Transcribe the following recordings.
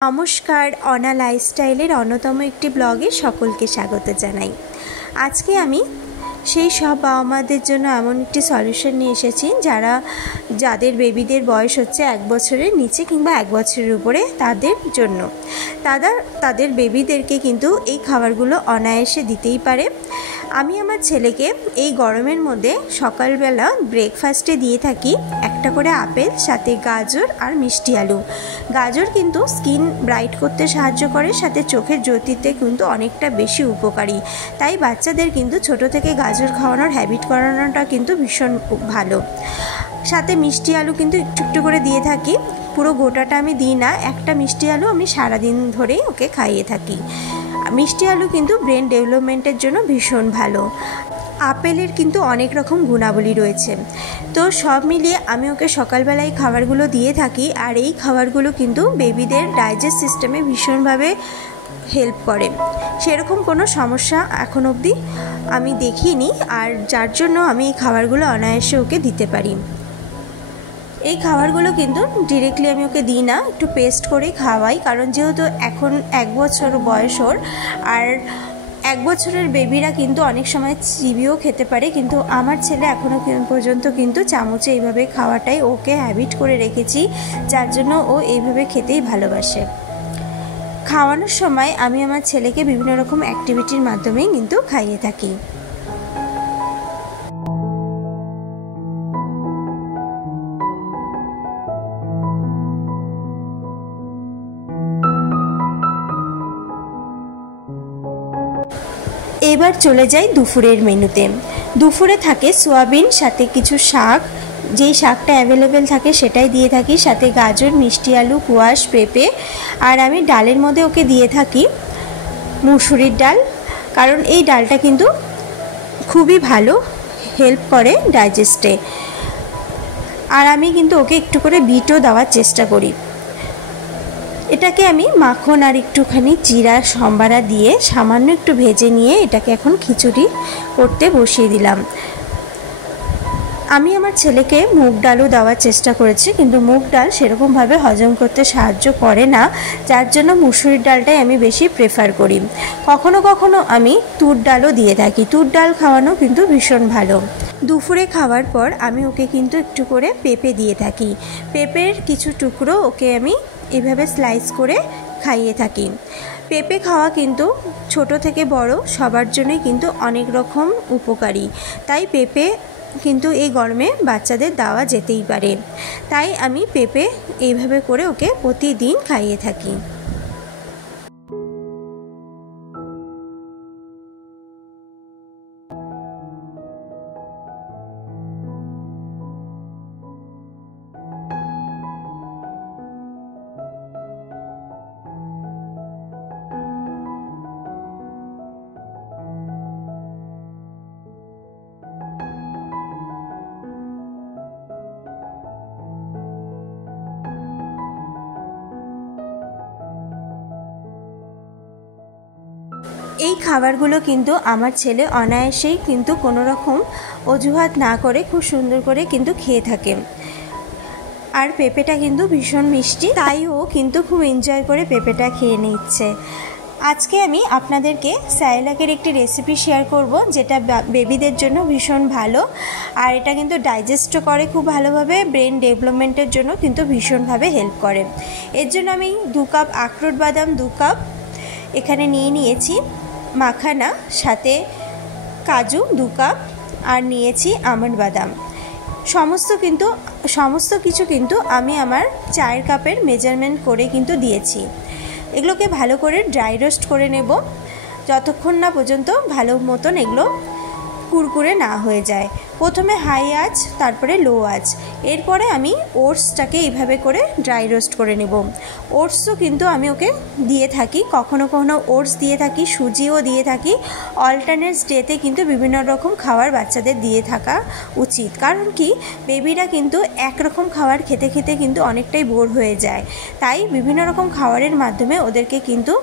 নমস্কার, অনা লাইফস্টাইলের অন্যতম একটি ব্লগে সকলকে স্বাগত জানাই। আজকে আমি সেই সব বাবা মাদের জন্য এমন একটি সলিউশন নিয়ে এসেছি যাদের বেবিদের বয়স হচ্ছে 1 বছরের নিচে কিংবা 1 বছরের উপরে, তাদের জন্য তাদের বেবিদেরকে কিন্তু এই খাবারগুলো অনায়াসে দিতেই পারে। আমি আমার ছেলেকে এই গরমের মধ্যে সকালবেলা ব্রেকফাস্টে দিয়ে থাকি একটা করে আপেল, সাথে গাজর আর মিষ্টি আলু। গাজর কিন্তু স্কিন ব্রাইট করতে সাহায্য করে, সাথে চোখের জ্যোতিতে কিন্তু অনেকটা বেশি উপকারী। তাই বাচ্চাদের কিন্তু ছোট থেকে গাজর খাওয়ানোর হ্যাবিট করানোটা কিন্তু ভীষণ ভালো। সাথে মিষ্টি আলু কিন্তু একটু একটু করে দিয়ে থাকি, পুরো গোটাটা আমি দিই না। একটা মিষ্টি আলু আমি সারাদিন ধরেই ওকে খাইয়ে থাকি। মিষ্টি আলু কিন্তু ব্রেন ডেভেলপমেন্টের জন্য ভীষণ ভালো। আপেলের কিন্তু অনেক রকম গুণাবলী রয়েছে। তো সব মিলিয়ে আমি ওকে সকালবেলায় খাবারগুলো দিয়ে থাকি, আর এই খাবারগুলো কিন্তু বেবিদের ডাইজেস্ট সিস্টেমে ভীষণভাবে হেল্প করে। সেরকম কোনো সমস্যা এখন অবধি আমি দেখিনি, আর যার জন্য আমি এই খাবারগুলো অনায়াসে ওকে দিতে পারি। এই খাবারগুলো কিন্তু ডিরেক্টলি আমি ওকে দিই না, একটু পেস্ট করে খাওয়াই, কারণ যেহেতু এখন 1 বছর বয়স ওর, আর 1 বছরের বেবিরা কিন্তু অনেক সময় চিবিয়েও খেতে পারে, কিন্তু আমার ছেলে এখনও পর্যন্ত কিন্তু চামচে এইভাবে খাওয়াটাই ওকে হ্যাবিট করে রেখেছি, যার জন্য ও এইভাবে খেতেই ভালোবাসে। খাওয়ানোর সময় আমি আমার ছেলেকে বিভিন্ন রকম অ্যাক্টিভিটির মাধ্যমেই কিন্তু খাইয়ে থাকি। এবার চলে যাই দুপুরের মেনুতে। দুপুরে থাকে সোয়াবিন, সাথে কিছু শাক, যেই শাকটা অ্যাভেলেবেল থাকে সেটাই দিয়ে থাকি, সাথে গাজর, মিষ্টি আলু, কোয়াশ, পেঁপে। আর আমি ডালের মধ্যে ওকে দিয়ে থাকি মুসুরির ডাল, কারণ এই ডালটা কিন্তু খুবই ভালো হেল্প করে ডাইজেস্টে। আর আমি কিন্তু ওকে একটু করে বিটও দেওয়ার চেষ্টা করি। এটাকে আমি মাখন আর একটুখানি জিরা সম্বারা দিয়ে সামান্য একটু ভেজে নিয়ে এটাকে এখন খিচুড়ি করতে বসিয়ে দিলাম। আমি আমার ছেলেকে মুগ ডালও দেওয়ার চেষ্টা করেছি, কিন্তু মুগ ডাল সেরকমভাবে হজম করতে সাহায্য করে না, যার জন্য মুসুরির ডালটাই আমি বেশি প্রেফার করি। কখনো কখনো আমি তুর ডালও দিয়ে থাকি। তুর ডাল খাওয়ানো কিন্তু ভীষণ ভালো। দুপুরে খাওয়ার পর আমি ওকে কিন্তু একটু করে পেঁপে দিয়ে থাকি। পেঁপের কিছু টুকরো ওকে আমি এভাবে স্লাইস করে খাইয়ে থাকি। পেঁপে খাওয়া কিন্তু ছোট থেকে বড় সবার জন্যই কিন্তু অনেক রকম উপকারী, তাই পেঁপে কিন্তু এই গরমে বাচ্চাদের দেওয়া যেতেই পারে। তাই আমি পেঁপে এইভাবে করে ওকে প্রতিদিন খাইয়ে থাকি। এই খাবারগুলো কিন্তু আমার ছেলে অনায়াসেই কিন্তু কোনো রকম অজুহাত না করে খুব সুন্দর করে কিন্তু খেয়ে থাকে। আর পেঁপেটা কিন্তু ভীষণ মিষ্টি, তাই ও কিন্তু খুব এনজয় করে পেঁপেটা খেয়ে নিচ্ছে। আজকে আমি আপনাদেরকে স্যারেলাকের একটি রেসিপি শেয়ার করব, যেটা বেবিদের জন্য ভীষণ ভালো, আর এটা কিন্তু ডাইজেস্টও করে খুব ভালোভাবে, ব্রেন ডেভেলপমেন্টের জন্য কিন্তু ভীষণভাবে হেল্প করে। এর জন্য আমি 2 কাপ আখরোট বাদাম, 2 কাপ এখানে নিয়েছি মাখানা, সাথে কাজু 2 কাপ, আর নিয়েছি আমন্ড বাদাম। সমস্ত কিছু কিন্তু আমি আমার 4 কাপের মেজারমেন্ট করে কিন্তু দিয়েছি। এগুলোকে ভালো করে ড্রাই রোস্ট করে নেব, যতক্ষণ না পর্যন্ত ভালো মতন এগুলো কুরকুরে না হয়ে যায়। প্রথমে হাই আঁচ, তারপরে লো আঁচ। এরপরে আমি ওটসটাকে এইভাবে করে ড্রাই রোস্ট করে নেব। ওটসও কিন্তু আমি ওকে দিয়ে থাকি, কখনো কখনো ওটস দিয়ে থাকি, সুজিও দিয়ে থাকি। অল্টারনেটস ডেতে কিন্তু বিভিন্ন রকম খাবার বাচ্চাদের দিয়ে থাকা উচিত, কারণ কি বেবিরা কিন্তু একরকম খাবার খেতে খেতে কিন্তু অনেকটাই বোর হয়ে যায়। তাই বিভিন্ন রকম খাবারের মাধ্যমে ওদেরকে কিন্তু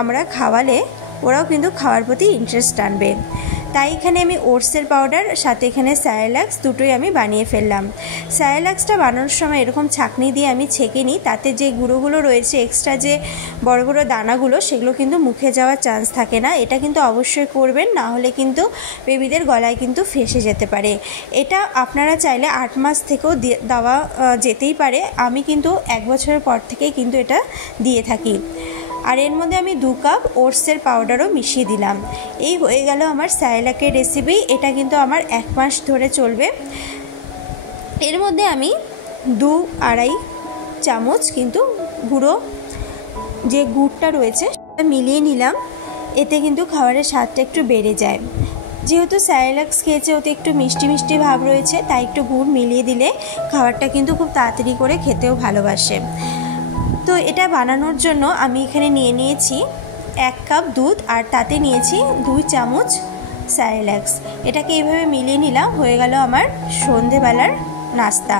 আমরা খাওয়ালে ওরাও কিন্তু খাওয়ার প্রতি ইন্টারেস্ট আনবে। তাই এখানে আমি ওটসের পাউডার সাথে এখানে স্যারেলাক্স দুটোই আমি বানিয়ে ফেললাম। স্যারেলাক্সটা বানানোর সময় এরকম ছাঁকনি দিয়ে আমি ছেঁকে নিই, তাতে যে গুঁড়োগুলো রয়েছে এক্সট্রা যে বড় বড় দানাগুলো সেগুলো কিন্তু মুখে যাওয়ার চান্স থাকে না। এটা কিন্তু অবশ্যই করবেন, না হলে কিন্তু বেবিদের গলায় কিন্তু ফেঁসে যেতে পারে। এটা আপনারা চাইলে 8 মাস থেকেও দেওয়া যেতেই পারে, আমি কিন্তু 1 বছরের পর থেকেই কিন্তু এটা দিয়ে থাকি। আর এর মধ্যে আমি 2 কাপ ওটসের পাউডারও মিশিয়ে দিলাম। এই হয়ে গেল আমার স্যারেলাকের রেসিপি। এটা কিন্তু আমার 1 মাস ধরে চলবে। এর মধ্যে আমি 2-2.5 চামচ কিন্তু গুঁড়ো যে গুড়টা রয়েছে সেটা মিলিয়ে নিলাম। এতে কিন্তু খাবারের স্বাদটা একটু বেড়ে যায়। যেহেতু স্যারেলাক্স খেয়েছে ওতে একটু মিষ্টি মিষ্টি ভাব রয়েছে, তাই একটু গুড় মিলিয়ে দিলে খাবারটা কিন্তু খুব তাড়াতাড়ি করে খেতেও ভালোবাসে। তো এটা বানানোর জন্য আমি এখানে নিয়ে নিয়েছি 1 কাপ দুধ আর তাতে নিয়েছি 2 চামচ স্যারেলাক্স। এটাকে এইভাবে মিলিয়ে নিলাম। হয়ে গেল আমার সন্ধেবেলার নাস্তা।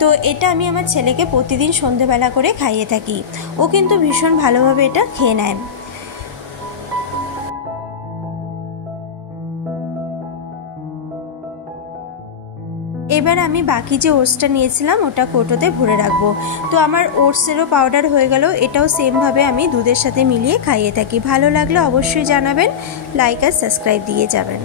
তো এটা আমি আমার ছেলেকে প্রতিদিন সন্ধেবেলা করে খাইয়ে থাকি। ও কিন্তু ভীষণ ভালোভাবে এটা খেয়ে নেয়। এবার আমি বাকি যে ওটসটা নিয়েছিলাম ওটা কৌটোতে ভরে রাখবো। তো আমার ওটসেরও পাউডার হয়ে গেল। এটাও সেমভাবে আমি দুধের সাথে মিলিয়ে খাইয়ে থাকি। ভালো লাগলে অবশ্যই জানাবেন, লাইক আর সাবস্ক্রাইব দিয়ে যাবেন।